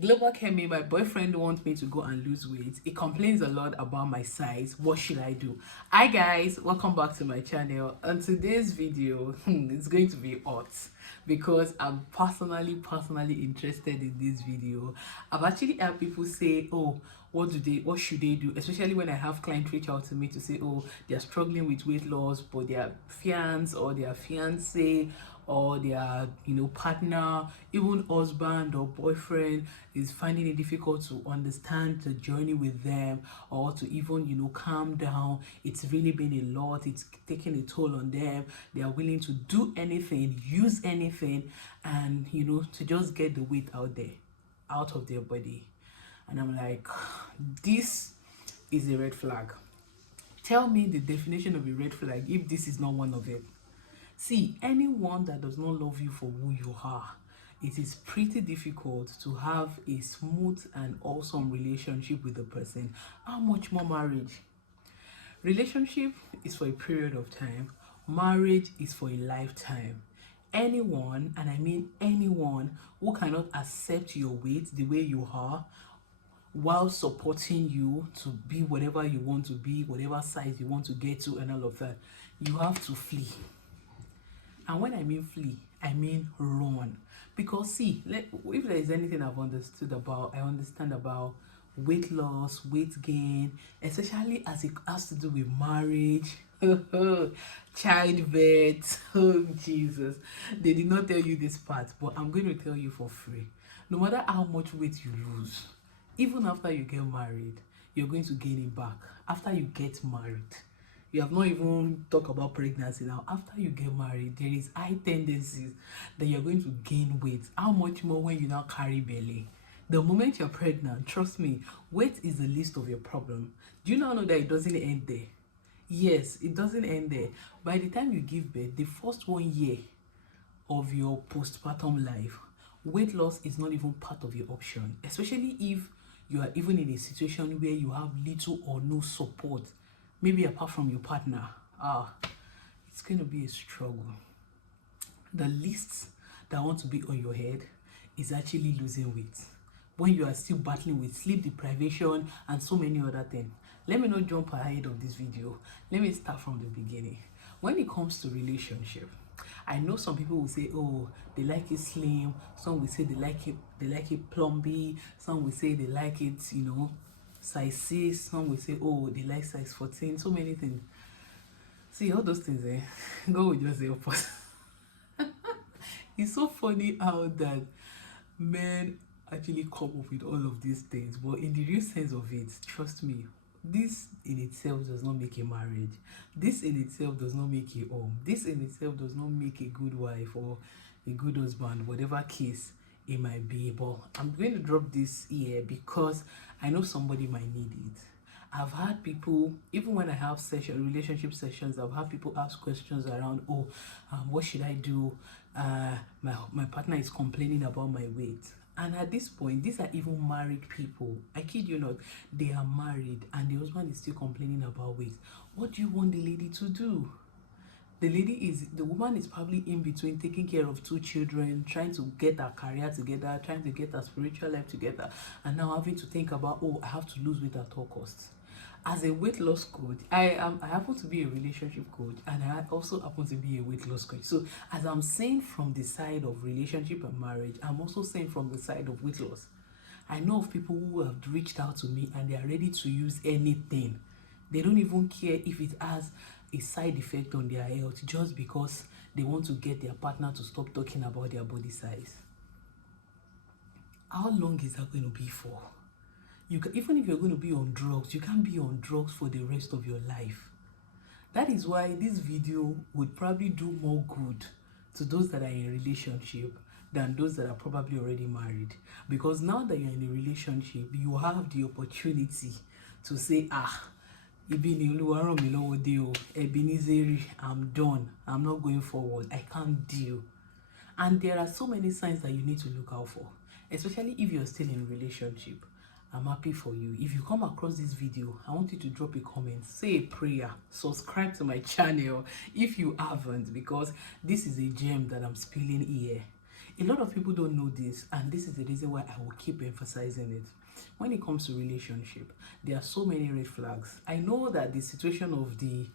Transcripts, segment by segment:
Global Kemi, my boyfriend wants me to go and lose weight. He complains a lot about my size. What should I do? Hi guys, welcome back to my channel. And today's video, it's going to be hot because I'm personally interested in this video. I've actually had people say, oh, what should they do? Especially when I have clients reach out to me to say, oh, they're struggling with weight loss, but their fiance or their fiance or their partner, even husband or boyfriend, is finding it difficult to understand the journey with them, or to even calm down. It's really been a lot, it's taking a toll on them. They are willing to do anything, use anything, and to just get the weight out of their body. And I'm like, this is a red flag. Tell me the definition of a red flag if this is not one of it. See, anyone that does not love you for who you are, it is pretty difficult to have a smooth and awesome relationship with the person. How much more marriage? Relationship is for a period of time. Marriage is for a lifetime. Anyone, and I mean anyone, who cannot accept your weight the way you are while supporting you to be whatever you want to be, whatever size you want to get to, and all of that, you have to flee. And when I mean flee, I mean run. Because see, if there is anything I understand about weight loss, weight gain, especially as it has to do with marriage, childbirth. Oh Jesus, they did not tell you this part, but I'm going to tell you for free. No matter how much weight you lose, even after you get married, you're going to gain it back. After you get married, you have not even talked about pregnancy now. After you get married, there is high tendencies that you're going to gain weight. How much more when you now carry belly? The moment you're pregnant, trust me, weight is the least of your problem. Do you now know that it doesn't end there? Yes, it doesn't end there. By the time you give birth, the first 1 year of your postpartum life, weight loss is not even part of your option, especially if you are even in a situation where you have little or no support, maybe apart from your partner. It's going to be a struggle. The least that want to be on your head is actually losing weight when you are still battling with sleep deprivation and so many other things. Let me not jump ahead of this video. Let me start from the beginning. When it comes to relationship, I know some people will say, oh, they like it slim. Some will say they like it plumpy. Some will say they like it, size 6. Some will say, oh, they like size 14. So many things. See, all those things, God will just help us. It's so funny how that men actually come up with all of these things, but in the real sense of it, trust me, this in itself does not make a marriage. This in itself does not make a home. This in itself does not make a good wife or a good husband, whatever case it might be. But I'm going to drop this here because I know somebody might need it. I've had people, even when I have relationship sessions, I've had people ask questions around, oh, what should I do? My partner is complaining about my weight. And at this point, these are even married people. I kid you not, they are married and the husband is still complaining about weight. What do you want the lady to do? The woman is probably in between taking care of 2 children, trying to get her career together, trying to get her spiritual life together, and now having to think about, oh, I have to lose weight at all costs. As a weight loss coach, I happen to be a relationship coach, and I also happen to be a weight loss coach. So as I'm saying from the side of relationship and marriage, I'm also saying from the side of weight loss. I know of people who have reached out to me and they are ready to use anything. They don't even care if it has a side effect on their health, just because they want to get their partner to stop talking about their body size. How long is that going to be for? Even if you're going to be on drugs, you can't be on drugs for the rest of your life. That is why this video would probably do more good to those that are in a relationship than those that are probably already married. Because now that you're in a relationship, you have the opportunity to say, Ebenezer, I'm done. I'm not going forward. I can't deal. And there are so many signs that you need to look out for, especially if you're still in a relationship. I'm happy for you. If you come across this video, I want you to drop a comment, say a prayer, subscribe to my channel if you haven't, because this is a gem that I'm spilling here. A lot of people don't know this, and this is the reason why I will keep emphasizing it. When it comes to relationship, there are so many red flags. I know that the situation of the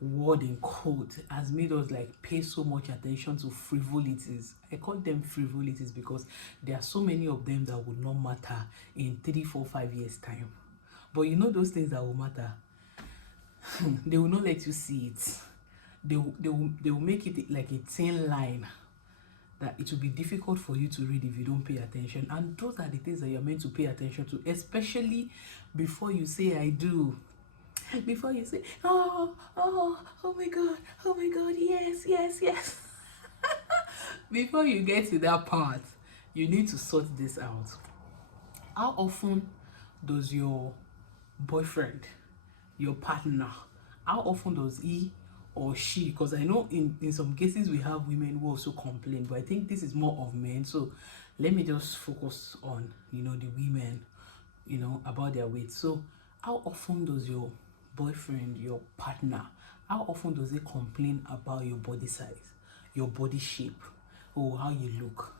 word in quote has made us like pay so much attention to frivolities. I call them frivolities because there are so many of them that would not matter in 3, 4, 5 years time. But you know those things that will matter, they will not let you see it. They will make it like a thin line that it will be difficult for you to read if you don't pay attention. And those are the things that you're meant to pay attention to, especially before you say I do. Before you say, oh my God, yes, yes, yes. Before you get to that part, you need to sort this out. How often does your boyfriend, your partner, how often does he or she, because I know in some cases we have women who also complain, but I think this is more of men, so let me just focus on the women, about their weight. So how often does your boyfriend, your partner, how often does he complain about your body size, your body shape, or how you look?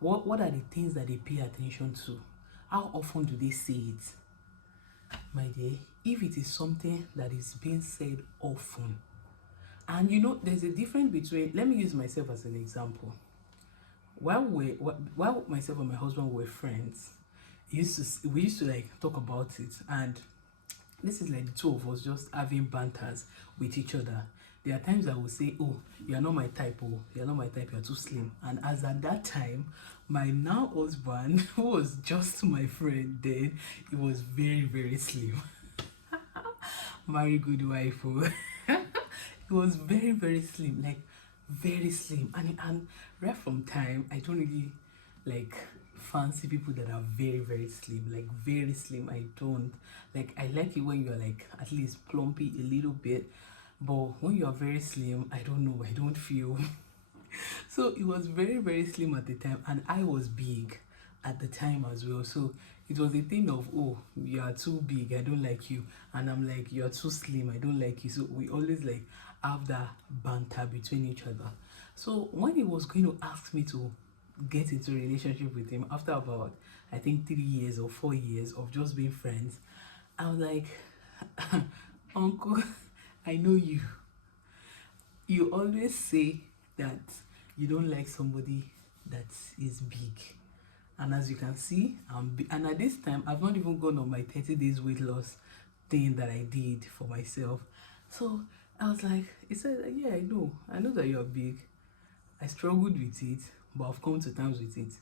What are the things that they pay attention to? How often do they say it? My dear, if it is something that is being said often, and there's a difference between, let me use myself as an example. While myself and my husband were friends, we used to like talk about it, and this is like the two of us just having banters with each other. There are times I will say, oh, you're not my type, oh, you're not my type, you're too slim. And as at that time, my now husband, who was just my friend then, he was very, very slim. Very good wife, oh. He was very, very slim, like very slim. And right from time, I don't really like fancy people that are very, very slim, like very slim. I don't like. I like it when you're like at least plumpy a little bit, but when you are very slim, I don't know, I don't feel. So it was very, very slim at the time, and I was big at the time as well. So it was a thing of, oh, you are too big, I don't like you, and I'm like, you're too slim, I don't like you. So we always like have that banter between each other. So when he was going to ask me to get into a relationship with him after about, I think, 3 years or 4 years of just being friends, I was like, uncle, I know you. You always say that you don't like somebody that is big. And as you can see, and at this time, I've not even gone on my 30 days weight loss thing that I did for myself. So I was like, he said, yeah, I know that you're big. I struggled with it, but I've come to terms with it.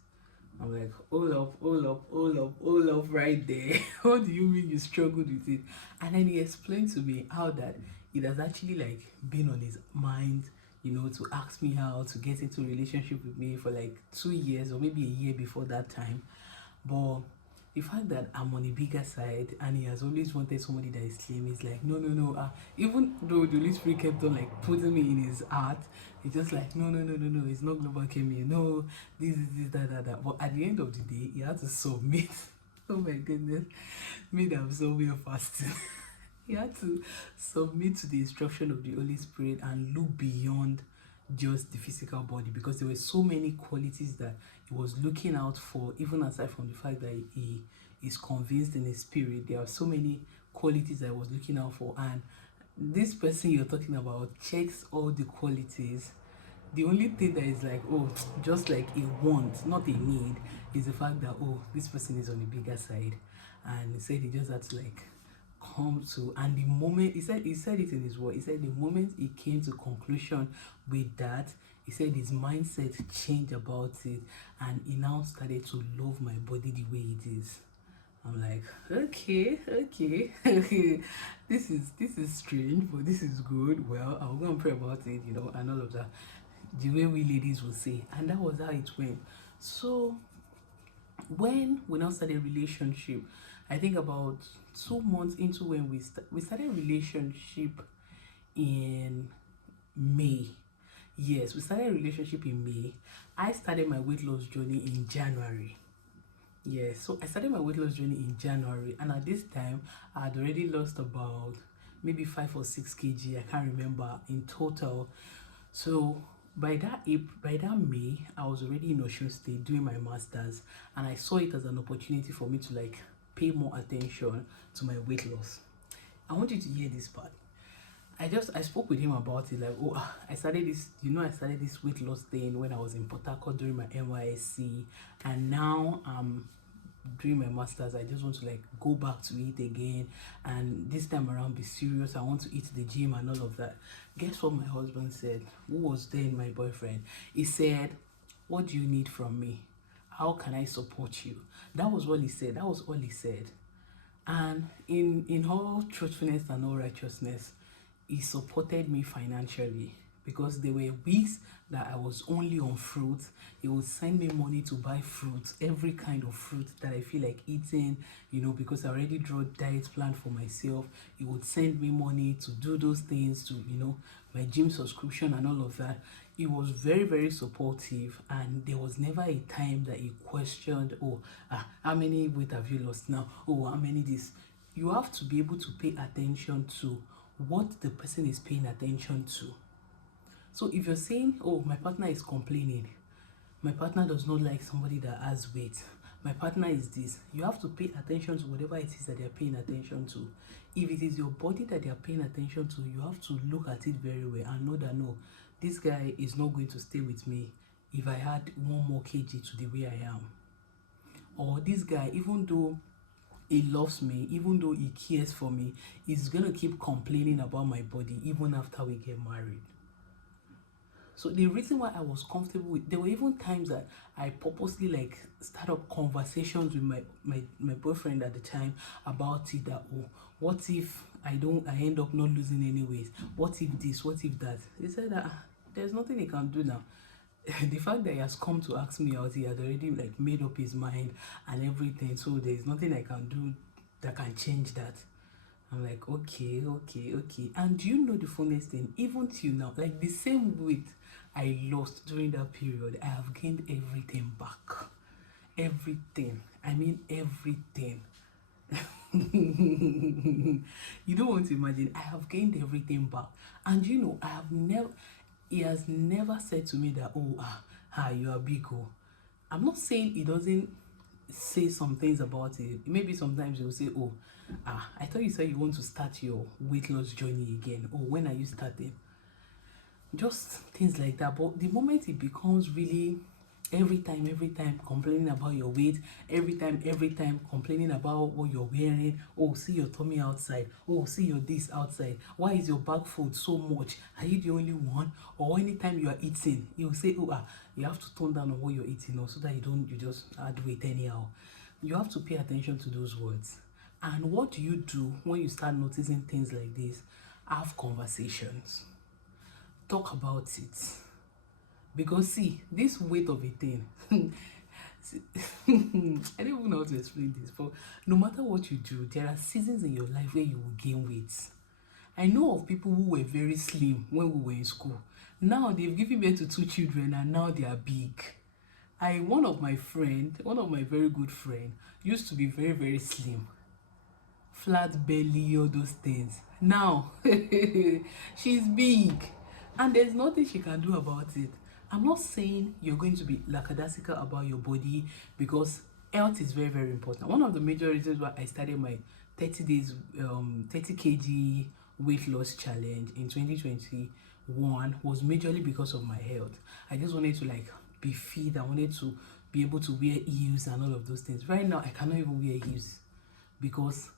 I'm like, hold up right there. What do you mean you struggled with it? And then he explained to me how that it has actually like been on his mind, to ask me how to get into a relationship with me for like 2 years or maybe a year before that time. But the fact that I'm on a bigger side and he has always wanted somebody that is slim, is like, no. Even though the Holy Spirit kept on like putting me in his heart, it's just like, no, it's not global chemistry, no, this, that. But at the end of the day, he had to submit. Oh my goodness, me that I'm so well fasting. He had to submit to the instruction of the Holy Spirit and look beyond just the physical body, because there were so many qualities that he was looking out for, even aside from the fact that he is convinced in his spirit. There are so many qualities that I was looking out for, and this person you're talking about checks all the qualities. The only thing that is like, oh, just like a want, not a need, is the fact that, oh, this person is on the bigger side. And he said he just had to like come to, and the moment he said it in his word, he said the moment he came to conclusion with that, he said his mindset changed about it, and he now started to love my body the way it is. I'm like, okay. This is strange, but this is good. Well, I'll go and pray about it, and all of that, the way we ladies will say. And that was how it went. So when we now started a relationship, I think about 2 months into when we started a relationship in May. Yes, we started a relationship in May. I started my weight loss journey in January. Yes, so I started my weight loss journey in January, and at this time I had already lost about maybe 5 or 6 kg. I can't remember in total. So By that May, I was already in Osun State doing my masters, and I saw it as an opportunity for me to like pay more attention to my weight loss. I want you to hear this part. I spoke with him about it, like, oh, I started this, I started this weight loss thing when I was in Port Harcourt during my NYSC, and now doing my masters. I just want to like go back to it again, and this time around be serious. I want to eat the gym and all of that. Guess what my husband said, who was then my boyfriend? He said, what do you need from me? How can I support you? That was what he said. That was all he said. And in all truthfulness and all righteousness, he supported me financially, because there were weeks that I was only on fruit. He would send me money to buy fruit, every kind of fruit that I feel like eating, because I already draw diet plan for myself. He would send me money to do those things, to my gym subscription and all of that. He was very, very supportive, and there was never a time that he questioned, oh, how many weight have you lost now? Oh, how many this? You have to be able to pay attention to what the person is paying attention to. So if you're saying, oh, my partner is complaining, my partner does not like somebody that has weight, my partner is this, you have to pay attention to whatever it is that they're paying attention to. If it is your body that they're paying attention to, you have to look at it very well and know that, no, this guy is not going to stay with me if I had 1 more kg to the way I am. Or this guy, even though he loves me, even though he cares for me, he's gonna keep complaining about my body even after we get married. So the reason why I was comfortable with, there were even times that I purposely like start up conversations with my boyfriend at the time about it, that, oh, what if I end up not losing any weight? What if this? What if that? He said that there's nothing he can do now. The fact that he has come to ask me out, he had already like made up his mind and everything. So there's nothing I can do that can change that. I'm like, okay. And do you know the funniest thing? Even till now, like the same weight I lost during that period, I have gained everything back. Everything. I mean everything. You don't want to imagine. I have gained everything back. And he has never said to me that, oh, you are big. Oh. I'm not saying he doesn't say some things about it. Maybe sometimes he'll say, oh, I thought you said you want to start your weight loss journey again. Oh, when are you starting? Just things like that. But the moment it becomes really every time complaining about your weight, every time complaining about what you're wearing, oh, see your tummy outside, oh, see your this outside, why is your back food so much, are you the only one? Or anytime you are eating, you will say, oh, you have to tone down on what you're eating, so that you just add weight anyhow. You have to pay attention to those words. And what do you do when you start noticing things like this? Have conversations, talk about it. Because see, this weight of a thing, I don't even know how to explain this, but no matter what you do, there are seasons in your life where you will gain weight. I know of people who were very slim when we were in school. Now they've given birth to 2 children and now they are big. One of my very good friend, used to be very, very slim. Flat belly, all those things. Now, she's big. And there's nothing she can do about it. I'm not saying you're going to be lackadaisical about your body, because health is very, very important. One of the major reasons why I started my 30 kg weight loss challenge in 2021 was majorly because of my health. I just wanted to like be fit. I wanted to be able to wear heels and all of those things. Right now, I cannot even wear heels, because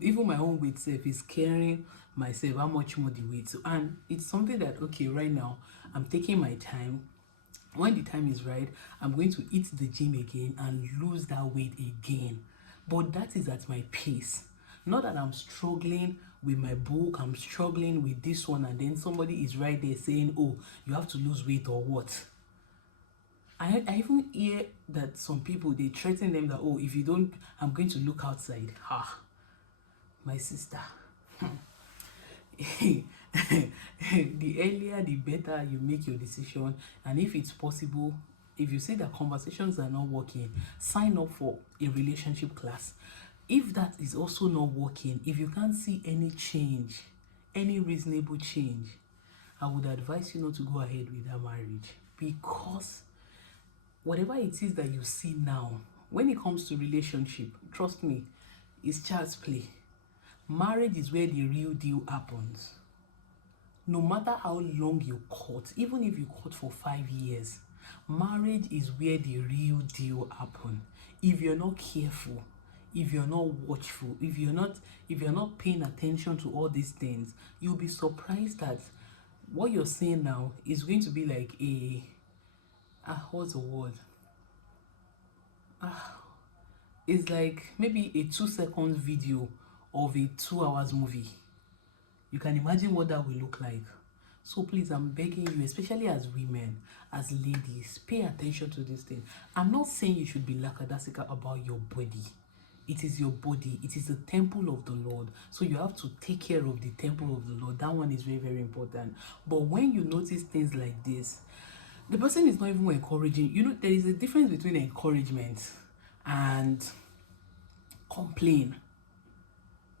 even my own weight self is scaring myself how much more the weight. So, and it's something that, okay, right now I'm taking my time. When the time is right, I'm going to hit the gym again and lose that weight again. But that is at my pace. Not that I'm struggling with my book, I'm struggling with this one, and then somebody is right there saying, oh, you have to lose weight or what. I even hear that some people, they threaten them that, oh, if you don't, I'm going to look outside. My sister. The earlier the better you make your decision. And if it's possible, if you see that conversations are not working, sign up for a relationship class. If that is also not working, if you can't see any change, any reasonable change, I would advise you not to go ahead with that marriage, because whatever it is that you see now, when it comes to relationship, trust me, it's child's play. Marriage is where the real deal happens. No matter how long you court, even if you court for 5 years, marriage is where the real deal happens. If you're not careful, if you're not watchful, if you're not paying attention to all these things, you'll be surprised that what you're seeing now is going to be like a what's the word? It's like maybe a 2 seconds video of a 2 hours movie. You can imagine what that will look like. So please, I'm begging you, especially as women, as ladies, pay attention to this thing. I'm not saying you should be lackadaisical about your body. It is your body. It is the temple of the Lord. So you have to take care of the temple of the Lord. That one is very, very important. But when you notice things like this, the person is not even encouraging. You know, there is a difference between encouragement and complain.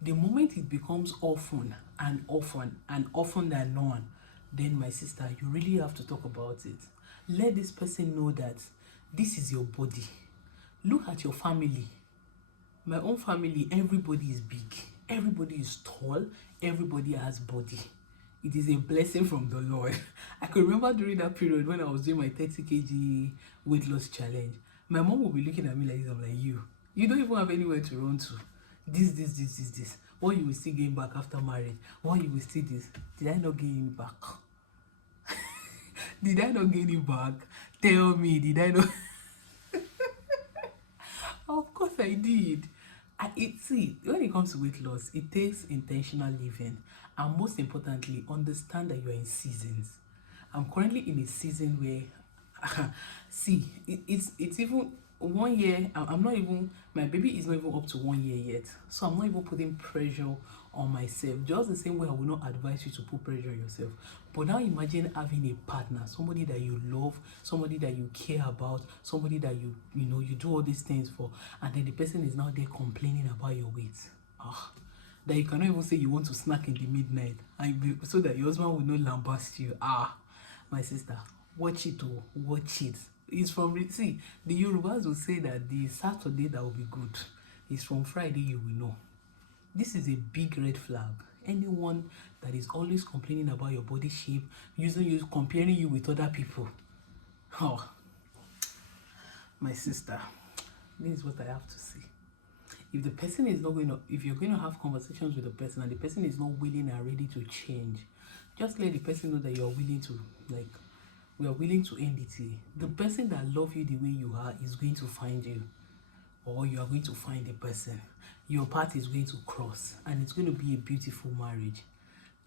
The moment it becomes often and often than none, then my sister, you really have to talk about it. Let this person know that this is your body. Look at your family. My own family, everybody is big, everybody is tall, everybody has body. It is a blessing from the Lord. I could remember during that period when I was doing my 30 kg weight loss challenge, my mom would be looking at me like this. I'm like, you don't even have anywhere to run to. This. What you will still gain back after marriage? What you will still this? Did I not gain it back? Did I not gain it back? Tell me, did I not? Of course I did. See, when it comes to weight loss, it takes intentional living, and most importantly, understand that you're in seasons. I'm currently in a season where see, it's even 1 year. I'm not even, my baby is not even up to 1 year yet, so I'm not even putting pressure on myself. Just the same way I will not advise you to put pressure on yourself. But now imagine having a partner, somebody that you love, somebody that you care about, somebody that you do all these things for, and then the person is now there complaining about your weight. That you cannot even say you want to snack in the midnight, and so that your husband will not lambast you. My sister, watch it. Watch it. It's from, see, the Yorubas will say that the Saturday that will be good is from Friday you will know. This is a big red flag. Anyone that is always complaining about your body shape, comparing you with other people. My sister, this is what I have to say. If the person is not if you're going to have conversations with the person and the person is not willing and ready to change, just let the person know that you're willing to, we are willing to end it here. The person that loves you the way you are is going to find you, or you are going to find a person. Your path is going to cross, and it's going to be a beautiful marriage.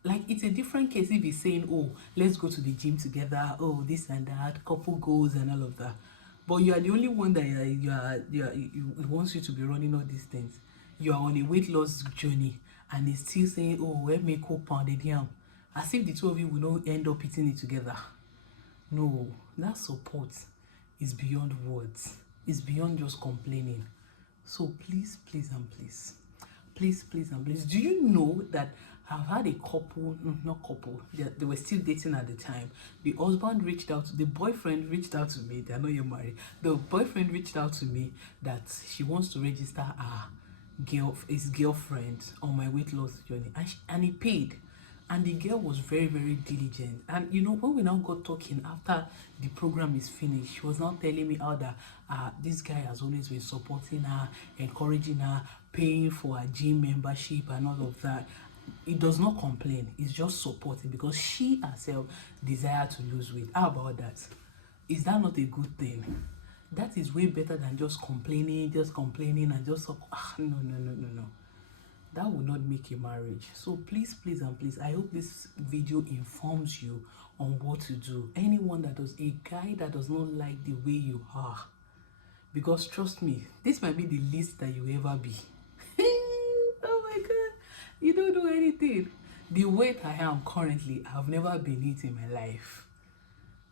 Like, it's a different case if he's saying, oh, let's go to the gym together, oh, this and that, couple goals and all of that. But you are the only one that it wants you to be running all these things. You are on a weight loss journey, and he's still saying, oh, let me cook pounded yam, as if the two of you will not end up eating it together. No, that support is beyond words. It's beyond just complaining. So please, and please, do you know that I've had a couple, they were still dating at the time. The boyfriend reached out to me. They're not yet married. The boyfriend reached out to me that she wants to register his girlfriend on my weight loss journey, and he paid. And the girl was very, very diligent. And when we now got talking after the program is finished, she was now telling me how that this guy has always been supporting her, encouraging her, paying for her gym membership and all of that. He does not complain. He's just supporting because she herself desires to lose weight. How about that? Is that not a good thing? That is way better than just complaining and just no. That will not make a marriage. So please, I hope this video informs you on what to do. Anyone that does, a guy that does not like the way you are, because trust me, this might be the least that you ever be. Oh my God, you don't do anything. The weight I am currently, I've never been it in my life.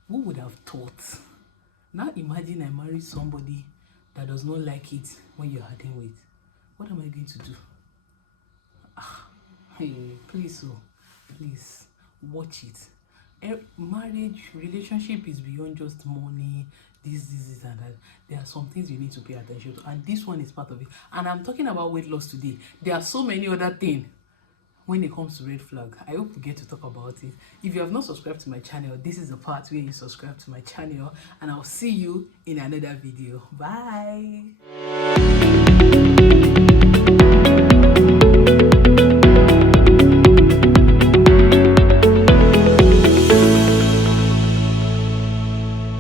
Who would have thought? Now imagine I marry somebody that does not like it when you're adding weight. What am I going to do? Hey, please, please watch it. Marriage, relationship is beyond just money, this, and that. There are some things you need to pay attention to, and this one is part of it. And I'm talking about weight loss today. There are so many other things when it comes to red flag. I hope we get to talk about it. If you have not subscribed to my channel, this is the part where you subscribe to my channel, and I'll see you in another video. Bye.